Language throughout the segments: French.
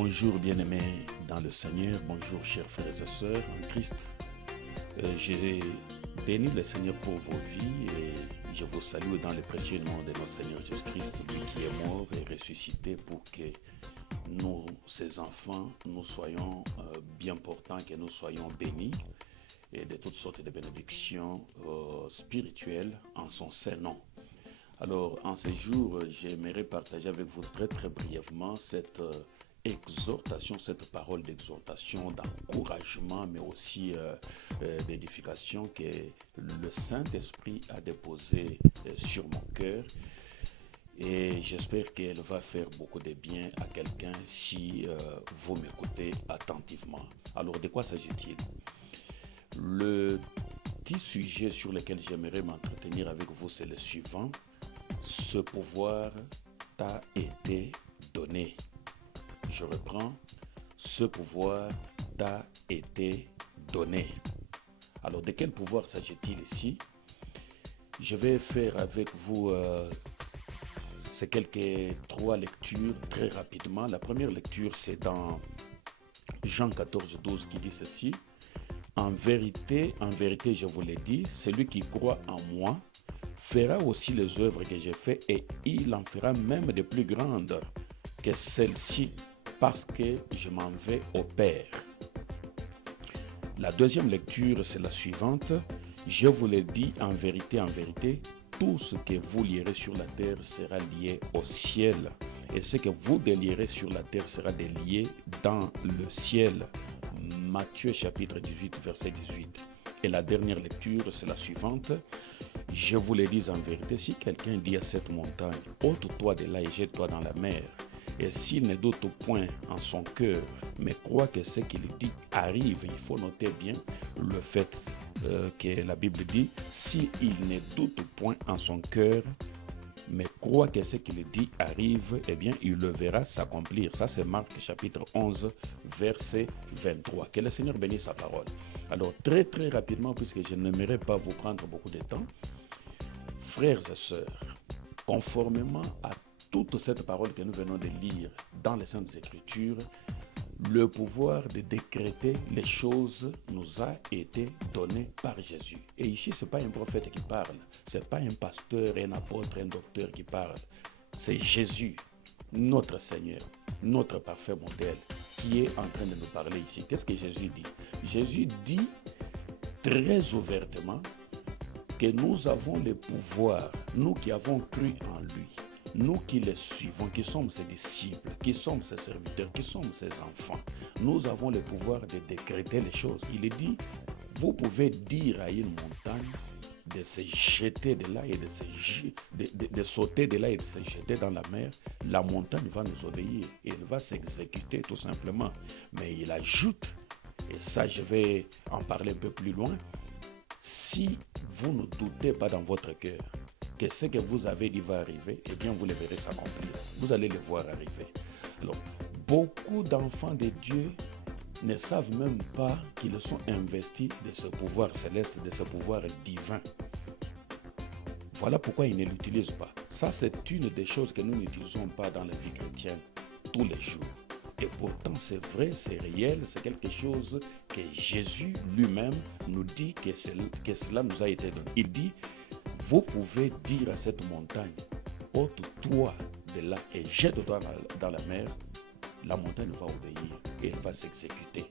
Bonjour bien-aimés dans le Seigneur, bonjour chers frères et sœurs en Christ. J'ai béni le Seigneur pour vos vies et je vous salue dans le précieux nom de notre Seigneur Jésus-Christ, lui qui est mort et ressuscité pour que nous, ses enfants, nous soyons bien portants, que nous soyons bénis et de toutes sortes de bénédictions spirituelles en son saint nom. Alors, en ce jour, j'aimerais partager avec vous très brièvement cette exhortation, cette parole d'exhortation, d'encouragement, mais aussi d'édification que le Saint-Esprit a déposée sur mon cœur. Et j'espère qu'elle va faire beaucoup de bien à quelqu'un si vous m'écoutez attentivement. Alors, de quoi s'agit-il? Le petit sujet sur lequel j'aimerais m'entretenir avec vous, c'est le suivant. Ce pouvoir t'a été donné. Je reprends. Ce pouvoir t'a été donné. Alors, de quel pouvoir s'agit-il ici? Je vais faire avec vous ces trois lectures très rapidement. La première lecture, c'est dans Jean 14, 12 qui dit ceci. En vérité, je vous l'ai dit, celui qui croit en moi fera aussi les œuvres que j'ai faites et il en fera même de plus grandes que celles-ci parce que je m'en vais au Père. La deuxième lecture, c'est la suivante. Je vous l'ai dit en vérité, tout ce que vous lierez sur la terre sera lié au ciel et ce que vous délierez sur la terre sera délié dans le ciel. Matthieu chapitre 18, verset 18. Et la dernière lecture, c'est la suivante. Je vous le dis en vérité, si quelqu'un dit à cette montagne, ôte-toi de là et jette-toi dans la mer, et s'il ne doute point en son cœur, mais croit que ce qu'il dit arrive, il faut noter bien le fait que la Bible dit, s'il ne doute point en son cœur, mais croit que ce qu'il dit arrive, eh bien, il le verra s'accomplir. Ça, c'est Marc chapitre 11, verset 23. Que le Seigneur bénisse sa parole. Alors, très rapidement, puisque je n'aimerais pas vous prendre beaucoup de temps, frères et sœurs, conformément à toute cette parole que nous venons de lire dans les Saintes Écritures, le pouvoir de décréter les choses nous a été donné par Jésus. Et ici, ce n'est pas un prophète qui parle, ce n'est pas un pasteur, un apôtre, un docteur qui parle. C'est Jésus, notre Seigneur, notre parfait modèle, qui est en train de nous parler ici. Qu'est-ce que Jésus dit? Jésus dit très ouvertement que nous avons le pouvoir, nous qui avons cru en lui, nous qui le suivons, qui sommes ses disciples, qui sommes ses serviteurs, qui sommes ses enfants, nous avons le pouvoir de décréter les choses. Il dit, vous pouvez dire à une montagne de se jeter de là et de sauter de là et de se jeter dans la mer, la montagne va nous obéir et elle va s'exécuter tout simplement. Mais il ajoute, et ça je vais en parler un peu plus loin, si vous ne doutez pas dans votre cœur que ce que vous avez dit va arriver, eh bien vous le verrez s'accomplir. Vous allez le voir arriver. Alors, beaucoup d'enfants de Dieu ne savent même pas qu'ils sont investis de ce pouvoir céleste, de ce pouvoir divin. Voilà pourquoi ils ne l'utilisent pas. Ça, c'est une des choses que nous n'utilisons pas dans la vie chrétienne tous les jours. Et pourtant, c'est vrai, c'est réel, c'est quelque chose que Jésus lui-même nous dit que cela nous a été donné. Il dit, vous pouvez dire à cette montagne, ôte-toi de là et jette-toi dans la mer, la montagne va obéir et elle va s'exécuter.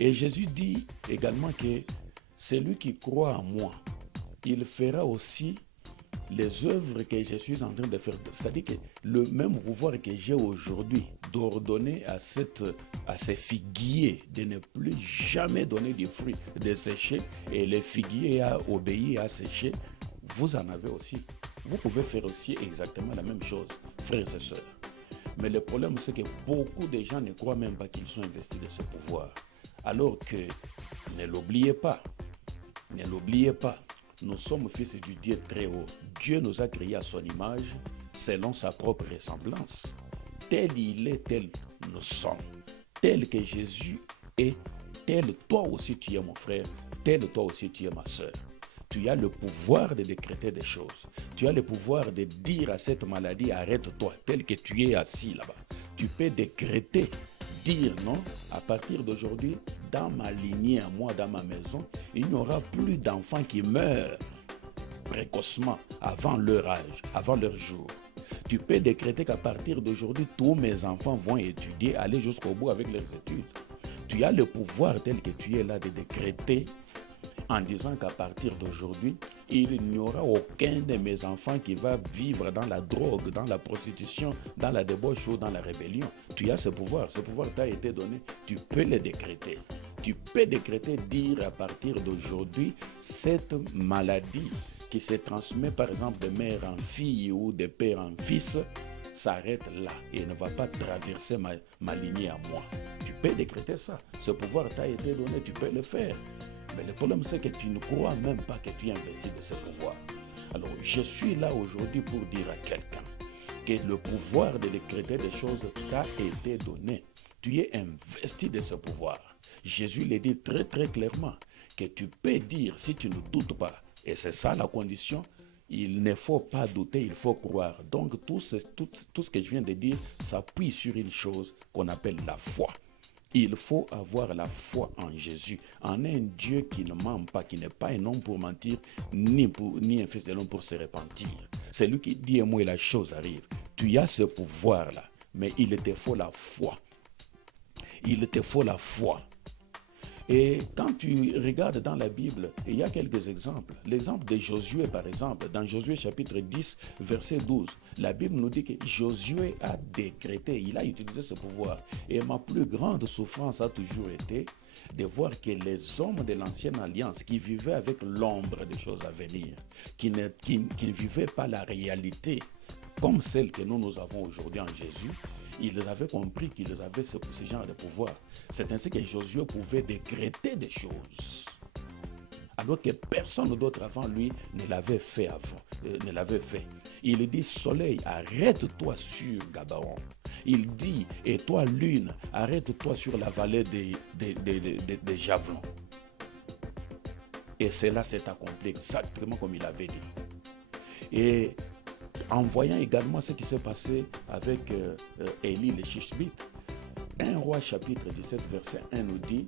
Et Jésus dit également que celui qui croit en moi, il fera aussi les œuvres que je suis en train de faire. C'est-à-dire que le même pouvoir que j'ai aujourd'hui d'ordonner à ces figuiers de ne plus jamais donner de fruits, de sécher, et les figuiers à obéir, à sécher, vous en avez aussi. Vous pouvez faire aussi exactement la même chose, frères et sœurs. Mais le problème, c'est que beaucoup de gens ne croient même pas qu'ils sont investis de ce pouvoir. Alors que, ne l'oubliez pas, nous sommes fils du Dieu très haut. Dieu nous a créés à son image, selon sa propre ressemblance. Tel il est, tel nous sommes. Tel que Jésus est, tel toi aussi tu es mon frère, tel toi aussi tu es ma sœur. Tu as le pouvoir de décréter des choses. Tu as le pouvoir de dire à cette maladie, arrête-toi, tel que tu es assis là-bas. Tu peux décréter, dire non, à partir d'aujourd'hui, dans ma lignée à moi, dans ma maison, il n'y aura plus d'enfants qui meurent précocement, avant leur âge, avant leur jour. Tu peux décréter qu'à partir d'aujourd'hui, tous mes enfants vont étudier, aller jusqu'au bout avec leurs études. Tu as le pouvoir tel que tu es là de décréter en disant qu'à partir d'aujourd'hui, il n'y aura aucun de mes enfants qui va vivre dans la drogue, dans la prostitution, dans la débauche ou dans la rébellion. Tu as ce pouvoir t'a été donné, tu peux le décréter. Tu peux décréter, dire à partir d'aujourd'hui, cette maladie qui se transmet par exemple de mère en fille ou de père en fils, s'arrête là et ne va pas traverser ma lignée à moi. Tu peux décréter ça. Ce pouvoir t'a été donné, tu peux le faire. Mais le problème, c'est que tu ne crois même pas que tu es investi de ce pouvoir. Alors, je suis là aujourd'hui pour dire à quelqu'un que le pouvoir de décréter des choses t'a été donné. Tu es investi de ce pouvoir. Jésus le dit très très clairement que tu peux dire si tu ne doutes pas. Et c'est ça la condition. Il ne faut pas douter, il faut croire. Donc tout ce que je viens de dire s'appuie sur une chose qu'on appelle la foi. Il faut avoir la foi en Jésus, en un Dieu qui ne ment pas, qui n'est pas un homme pour mentir, ni un fils de l'homme pour se repentir. C'est lui qui dit un mot et la chose arrive. Tu as ce pouvoir-là, mais il te faut la foi. Il te faut la foi. Et quand tu regardes dans la Bible, il y a quelques exemples. L'exemple de Josué, par exemple, dans Josué chapitre 10, verset 12, la Bible nous dit que Josué a décrété, il a utilisé ce pouvoir. Et ma plus grande souffrance a toujours été de voir que les hommes de l'ancienne alliance qui vivaient avec l'ombre des choses à venir, qui ne vivaient pas la réalité comme celle que nous avons aujourd'hui en Jésus, ils avaient compris qu'ils avaient ce genre de pouvoir. C'est ainsi que Josué pouvait décréter des choses, alors que personne d'autre avant lui ne l'avait fait Il dit, soleil, arrête-toi sur Gabaon. Il dit, et toi, lune, arrête-toi sur la vallée des javelons. Et cela s'est accompli exactement comme il avait dit. Et en voyant également ce qui s'est passé avec Élie le Tishbite, 1 Roi chapitre 17 verset 1 nous dit,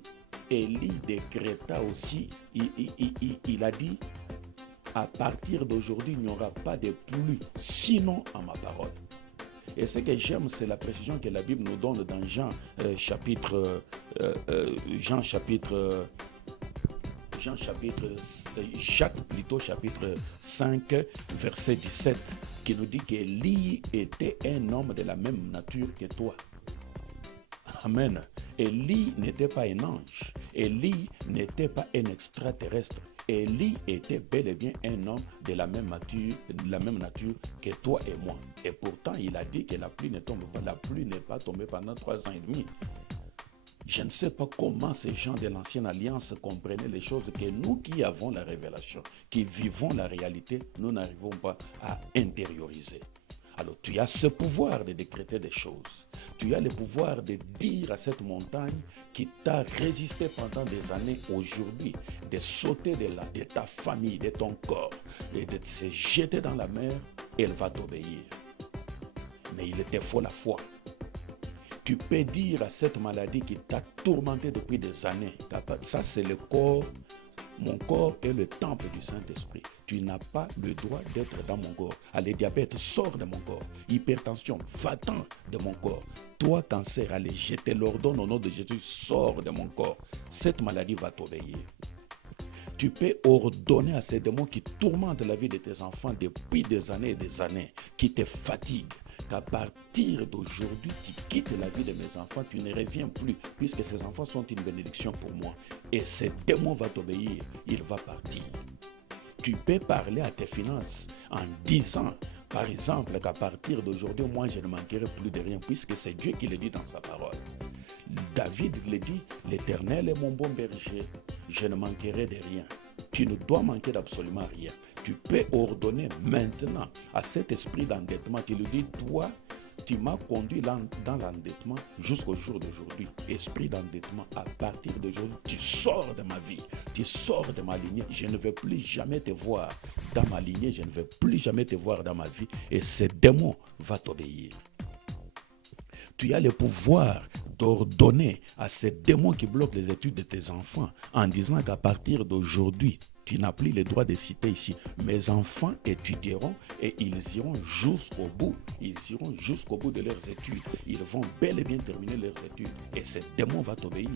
Élie décréta aussi, il a dit, à partir d'aujourd'hui, il n'y aura pas de pluie, sinon à ma parole. Et ce que j'aime, c'est la précision que la Bible nous donne dans chapitre 5, verset 17, qui nous dit qu'Élie était un homme de la même nature que toi. Amen. Élie n'était pas un ange. Élie n'était pas un extraterrestre. Élie était bel et bien un homme de la même nature que toi et moi. Et pourtant, il a dit que la pluie ne tombe pas. La pluie n'est pas tombée pendant 3 ans et demi. Je ne sais pas comment ces gens de l'ancienne alliance comprenaient les choses que nous qui avons la révélation, qui vivons la réalité, nous n'arrivons pas à intérioriser. Alors tu as ce pouvoir de décréter des choses. Tu as le pouvoir de dire à cette montagne qui t'a résisté pendant des années aujourd'hui, de sauter de ta famille, de ton corps, et de se jeter dans la mer, elle va t'obéir. Mais il te faut la foi. Tu peux dire à cette maladie qui t'a tourmenté depuis des années, ça c'est le corps, mon corps est le temple du Saint-Esprit. Tu n'as pas le droit d'être dans mon corps. Allez, diabète, sors de mon corps. Hypertension, va-t'en de mon corps. Toi, cancer, allez, je te l'ordonne au nom de Jésus, sors de mon corps. Cette maladie va t'obéir. Tu peux ordonner à ces démons qui tourmentent la vie de tes enfants depuis des années, qui te fatiguent, qu'à partir d'aujourd'hui, tu quittes la vie de mes enfants, tu ne reviens plus, puisque ces enfants sont une bénédiction pour moi. Et ce démon va t'obéir, il va partir. Tu peux parler à tes finances en disant, par exemple, qu'à partir d'aujourd'hui, moi, je ne manquerai plus de rien, puisque c'est Dieu qui le dit dans sa parole. David le dit, l'Éternel est mon bon berger, je ne manquerai de rien. Tu ne dois manquer d'absolument rien. Tu peux ordonner maintenant à cet esprit d'endettement qui lui dit, toi, tu m'as conduit dans l'endettement jusqu'au jour d'aujourd'hui. Esprit d'endettement, à partir d'aujourd'hui, tu sors de ma vie, tu sors de ma lignée. Je ne vais plus jamais te voir dans ma lignée, je ne vais plus jamais te voir dans ma vie. Et ce démon va t'obéir. Tu as le pouvoir d'ordonner à ces démons qui bloquent les études de tes enfants en disant qu'à partir d'aujourd'hui, tu n'as plus le droit de citer ici. Mes enfants étudieront et ils iront jusqu'au bout. Ils iront jusqu'au bout de leurs études. Ils vont bel et bien terminer leurs études. Et ce démon va t'obéir.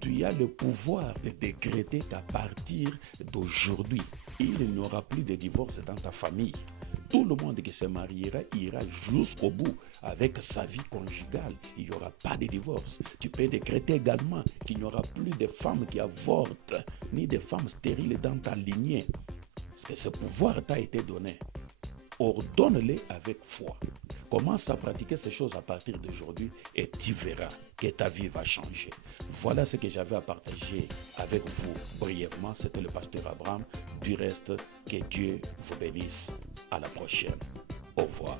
Tu as le pouvoir de décréter qu'à partir d'aujourd'hui, il n'y aura plus de divorce dans ta famille. Tout le monde qui se mariera ira jusqu'au bout avec sa vie conjugale. Il n'y aura pas de divorce. Tu peux décréter également qu'il n'y aura plus de femmes qui avortent, ni de femmes stériles dans ta lignée. Parce que ce pouvoir t'a été donné. Ordonne-les avec foi. Commence à pratiquer ces choses à partir d'aujourd'hui et tu verras que ta vie va changer. Voilà ce que j'avais à partager avec vous brièvement. C'était le pasteur Abraham. Du reste, que Dieu vous bénisse. À la prochaine. Au revoir.